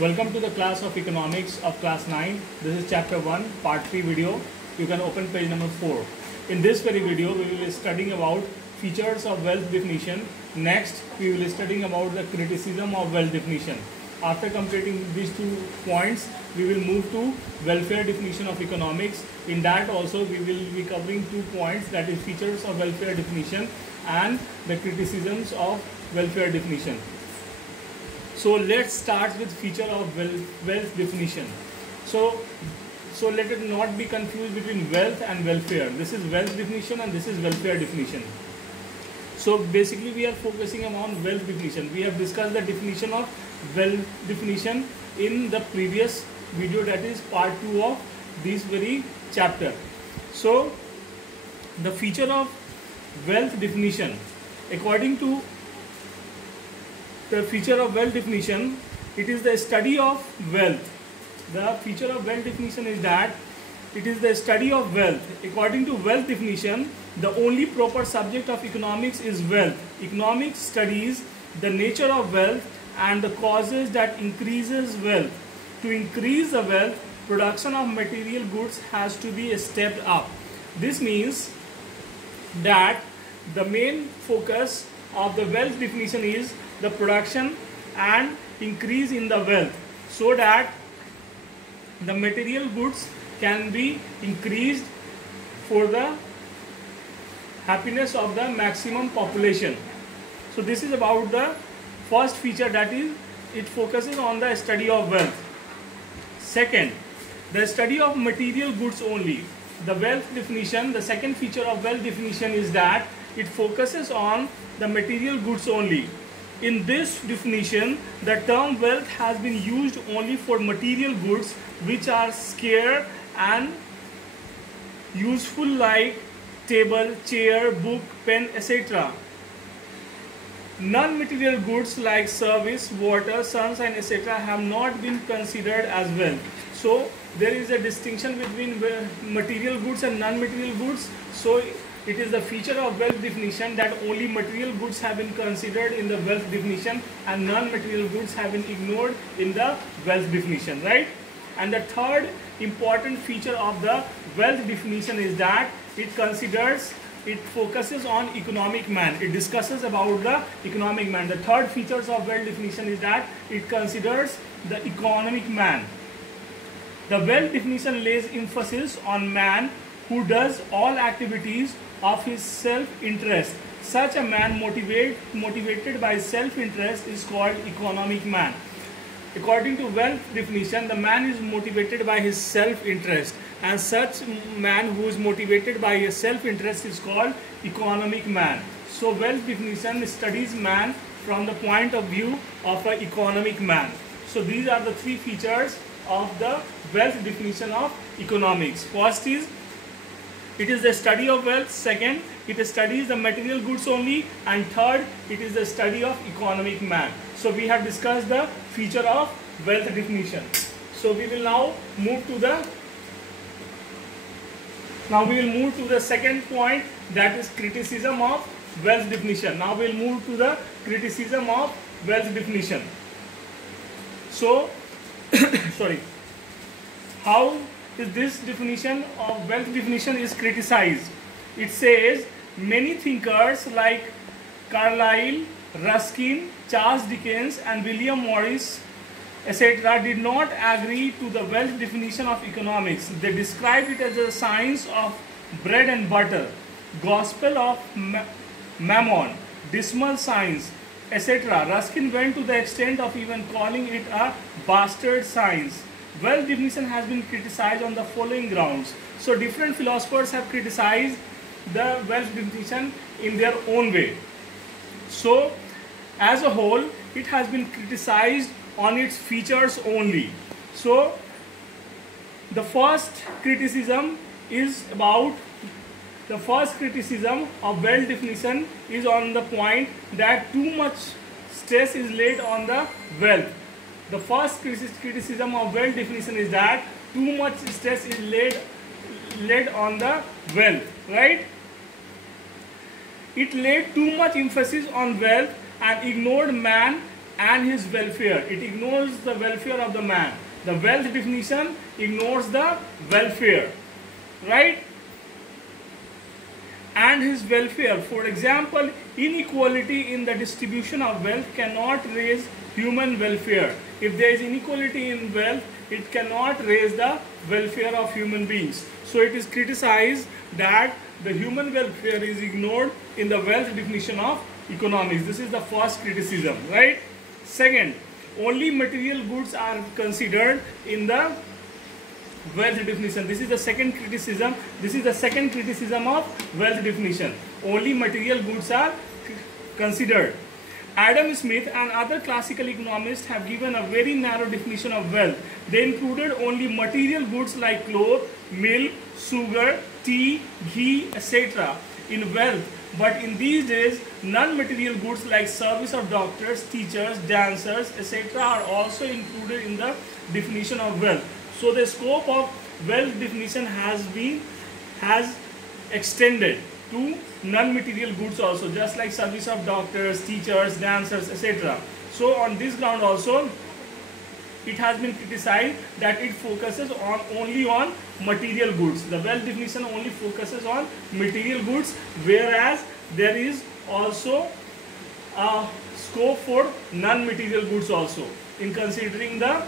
Welcome to the class of economics of class 9. This is chapter 1 part 3 video. You can open page number 4. In this very video we will be studying about features of wealth definition. Next we will be studying about the criticism of wealth definition. After completing these 2 points we will move to welfare definition of economics. In that also we will be covering 2 points, that is features of welfare definition and the criticisms of welfare definition. So let's start with feature of wealth definition. So let it not be confused between wealth and welfare. This is wealth definition and this is welfare definition. So basically we are focusing on wealth definition. We have discussed the definition of wealth definition in the previous video, that is part 2 of this very chapter. So the feature of wealth definition, according to the feature of wealth definition, it is the study of wealth. The feature of wealth definition is that it is the study of wealth. According to wealth definition, the only proper subject of economics is wealth. Economics studies the nature of wealth and the causes that increases wealth. To increase the wealth, production of material goods has to be stepped up. This means that the main focus of the wealth definition is the production and increase in the wealth, so that the material goods can be increased for the happiness of the maximum population. So this is about the first feature, that is it focuses on the study of wealth. Second, the study of material goods only. The wealth definition, the second feature of wealth definition is that it focuses on the material goods only. In this definition, the term wealth has been used only for material goods which are scarce and useful, like table, chair, book, pen, etc. Non-material goods like service, water, sunshine, etc. have not been considered as wealth. So there is a distinction between material goods and non-material goods. So it is the feature of wealth definition that only material goods have been considered in the wealth definition and non-material goods have been ignored in the wealth definition, right? And the third important feature of the wealth definition is that it focuses on economic man. It discusses about the economic man. The third features of wealth definition is that it considers the economic man. The wealth definition lays emphasis on man who does all activities of his self-interest. Such a man motivated by self-interest is called economic man. According to wealth definition, the man is motivated by his self-interest, and such man who is motivated by his self-interest is called economic man. So wealth definition studies man from the point of view of an economic man. So these are the 3 features of the wealth definition of economics. First is it is the study of wealth. Second, it studies the material goods only. And third, it is the study of economic man. So we have discussed the feature of wealth definition. So we will now move to the second point, that is criticism of wealth definition. Now we will move to the criticism of wealth definition. So how is this definition of wealth definition is criticized? It says many thinkers like Carlyle, Ruskin, Charles Dickens and William Morris, etc. did not agree to the wealth definition of economics. They described it as a science of bread and butter, gospel of mammon, dismal science, etc. Ruskin went to the extent of even calling it a bastard science. Wealth definition has been criticized on the following grounds. So different philosophers have criticized the wealth definition in their own way. So as a whole, it has been criticized on its features only. So the first criticism of wealth definition is on the point that too much stress is laid on the wealth. The first criticism of wealth definition is that too much stress is laid on the wealth, right? It laid too much emphasis on wealth and ignored man and his welfare. It ignores the welfare of the man. The wealth definition ignores the welfare, right? And his welfare. For example, inequality in the distribution of wealth cannot raise human welfare. If there is inequality in wealth, it cannot raise the welfare of human beings. So it is criticized that the human welfare is ignored in the wealth definition of economics. This is the first criticism, right? Second, only material goods are considered in the wealth definition. This is the second criticism. This is the second criticism of wealth definition. Only material goods are considered. Adam Smith and other classical economists have given a very narrow definition of wealth. They included only material goods like clothes, milk, sugar, tea, ghee, etc. in wealth. But in these days, non-material goods like service of doctors, teachers, dancers, etc. are also included in the definition of wealth. So the scope of wealth definition has extended to non-material goods also, just like service of doctors, teachers, dancers, etc. So on this ground also, it has been criticized that it focuses only on material goods. The wealth definition only focuses on material goods, whereas there is also a scope for non-material goods also in considering the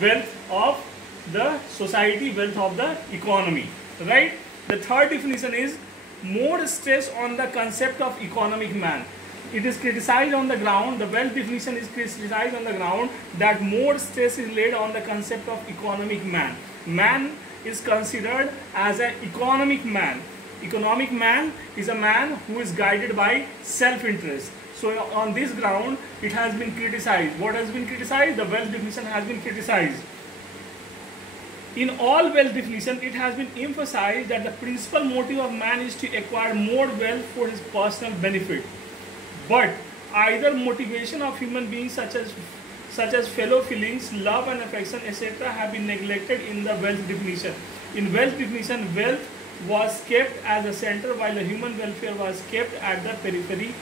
wealth of the society, wealth of the economy, right? The third definition is more stress on the concept of economic man. It is criticized on the ground, the wealth definition is criticized on the ground that more stress is laid on the concept of economic man. Man is considered as an economic man. Economic man is a man who is guided by self-interest. So on this ground, it has been criticized. What has been criticized? The wealth definition has been criticized. In all wealth definition, it has been emphasized that the principal motive of man is to acquire more wealth for his personal benefit. But either motivation of human beings such as fellow feelings, love and affection, etc. have been neglected in the wealth definition. In wealth definition, wealth was kept as the center while the human welfare was kept at the periphery.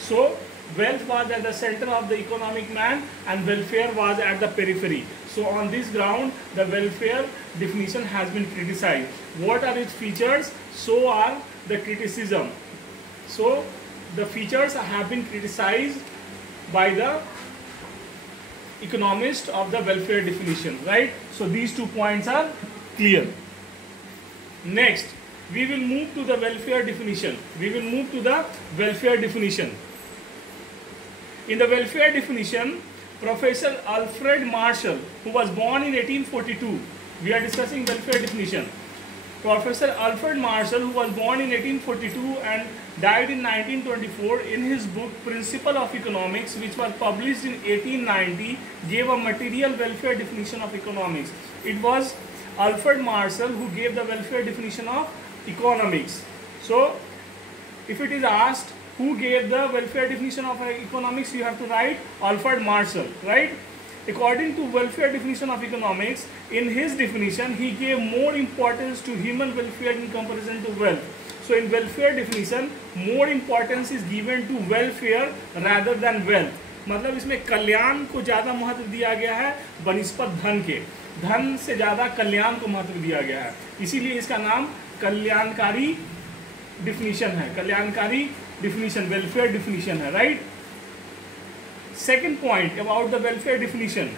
So wealth was at the center of the economic man and welfare was at the periphery. So on this ground, the welfare definition has been criticized. What are its features? So are the criticism. So the features have been criticized by the economist of the welfare definition, right? So these 2 points are clear. Next, we will move to the welfare definition. In the welfare definition, Professor Alfred Marshall, who was born in 1842, we are discussing welfare definition. Professor Alfred Marshall, who was born in 1842 and died in 1924, in his book Principle of Economics, which was published in 1890, gave a material welfare definition of economics. It was Alfred Marshall who gave the welfare definition of economics. So, if it is asked who gave the welfare definition of economics, you have to write Alfred Marshall, right? According to welfare definition of economics, in his definition, he gave more importance to human welfare in comparison to wealth. So in welfare definition, more importance is given to welfare rather than wealth. मतलब इसमें कल्याण को ज़्यादा महत्व दिया गया है बनिस्पत धन के. धन से ज़्यादा कल्याण को महत्व दिया गया है. इसीलिए इसका नाम कल्याणकारी डिफिनीशन है. कल्याणकारी डिफिनीशन, वेलफेयर डिफिनीशन है, right? Second point about the welfare definition.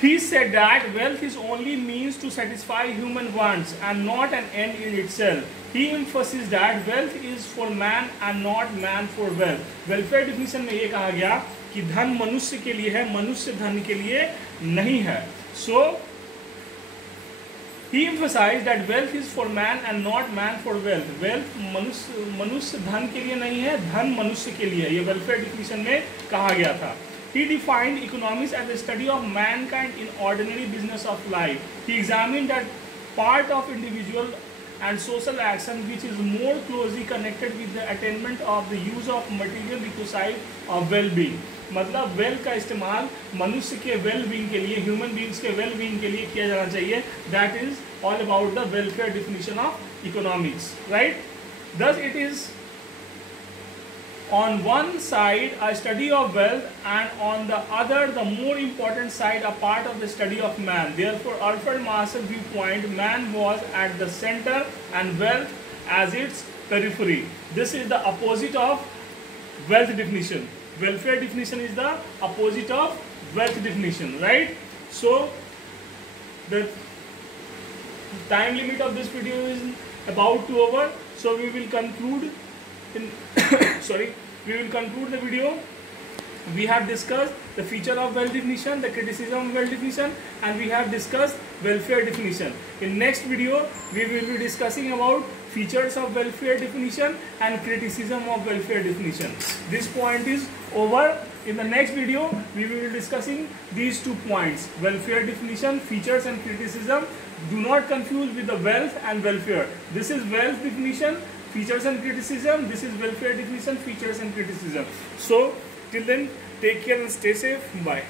He said that wealth is only means to satisfy human wants and not an end in itself. He emphasized that wealth is for man and not man for wealth. Welfare definition में ये कहा गया कि धन मनुष्य के लिए है, मनुष्य धन के लिए नहीं है. So he emphasized that wealth is for man and not man for wealth. Wealth मनुष्य धन के लिए नहीं है, धन मनुष्य के लिए. ये welfare definition में कहा गया था. He defined economics as a study of mankind in ordinary business of life. He examined that part of individual and social action which is more closely connected with the attainment of the use of material requisite of well-being. मतलब wealth का इस्तेमाल मनुष्य के well being के लिए, human beings के well being के लिए किया जाना चाहिए. That is all about the welfare definition of economics, right? Thus it is On one side a study of wealth, and on the other the more important side a part of the study of man. Therefore Alfred Marshall viewpoint, man was at the center and wealth as its periphery. This is the opposite of wealth definition. Welfare definition is the opposite of wealth definition, right? So the time limit of this video is about to over, so we will conclude in we will conclude the video. We have discussed the feature of wealth definition, the criticism of wealth definition, and we have discussed welfare definition. In next video we will be discussing about features of welfare definition and criticism of welfare definition. This point is over. In the next video we will be discussing these 2 points: welfare definition, features and criticism. Do not confuse with the wealth and welfare. This is wealth definition, features and criticism. This is welfare definition, features and criticism. So till then, take care and stay safe. Bye.